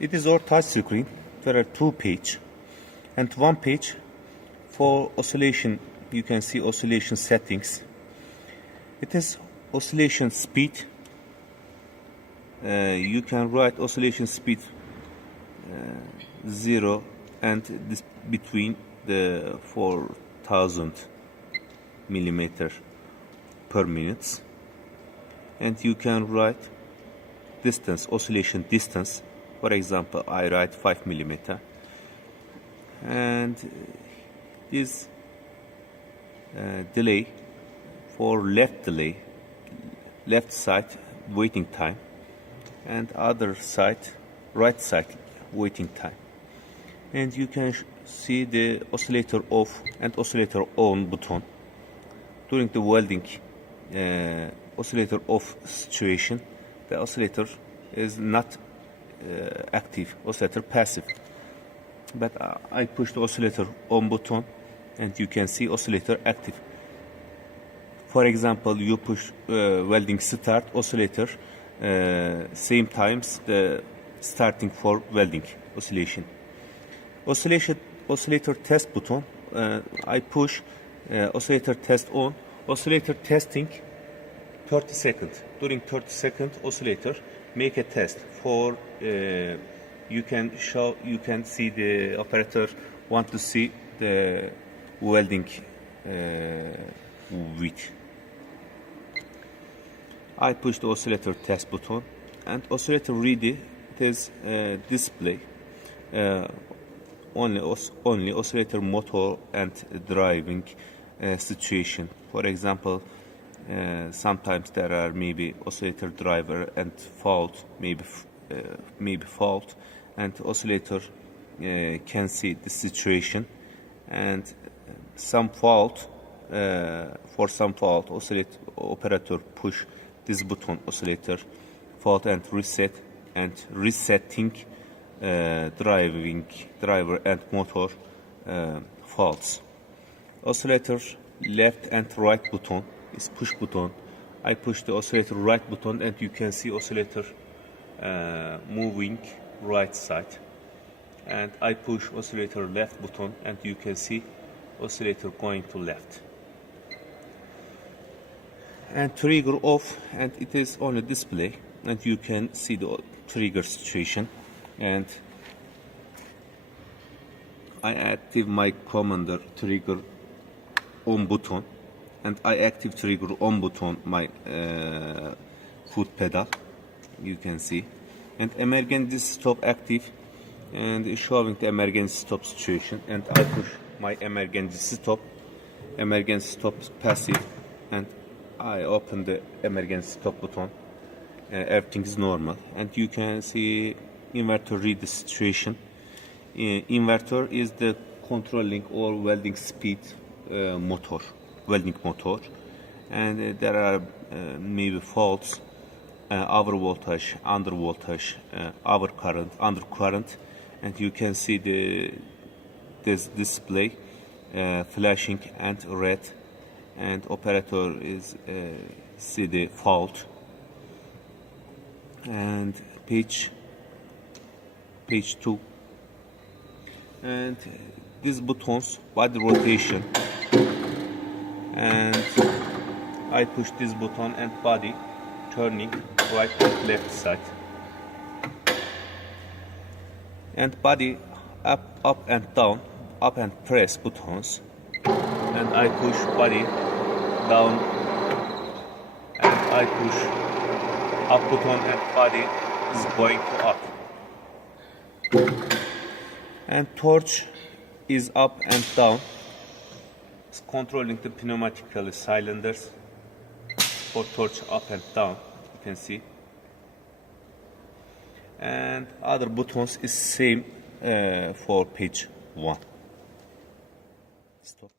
It is our touch screen. There are two pages and one page for oscillation. You can see oscillation settings. It is oscillation speed. You can write oscillation speed 0 and this between the 4000 millimeter per minute, and you can write distance, oscillation distance. For example, I write 5 millimeter, and this delay for left delay, left side waiting time, and other side right side waiting time. And you can see the oscillator off and oscillator on button. During the welding oscillator off situation, the oscillator is not active, oscillator passive. But I push the oscillator on button and you can see oscillator active. For example, you push welding start oscillator, same times the starting for welding oscillation. Oscillator test button, I push oscillator test on, oscillator testing 30 seconds. During 30 seconds, oscillator make a test for you can see the operator want to see the welding width. I push the oscillator test button and oscillator ready. It is display only oscillator motor and driving situation. For example, sometimes there are maybe oscillator driver and fault, maybe fault, and oscillator can see the situation, and some fault, for some fault oscillator operator push this button oscillator fault and reset, and resetting driver and motor faults. Oscillator left and right button is push button. I push the oscillator right button and you can see oscillator moving right side, and I push oscillator left button and you can see oscillator going to left. And trigger off, and it is on a display and you can see the trigger situation. And I active my commander trigger on button, and I active trigger on button my foot pedal, you can see, and emergency stop active and showing the emergency stop situation, and I push my emergency stop passive, and I open the emergency stop button. Everything is normal, and you can see inverter read the situation. Inverter is the controlling or welding speed welding motor, and there are maybe faults, over voltage, under voltage, over current, under current, and you can see this display flashing and red, and operator is see the fault. And page 2, and these buttons body rotation, and I push this button and body turning right and left side, and body up and down, up and press buttons, and I push body down and I push up button and body is going to up, and torch is up and down. It's controlling the pneumatic cylinders for torch up and down, you can see, and other buttons is same for page 1. Stop.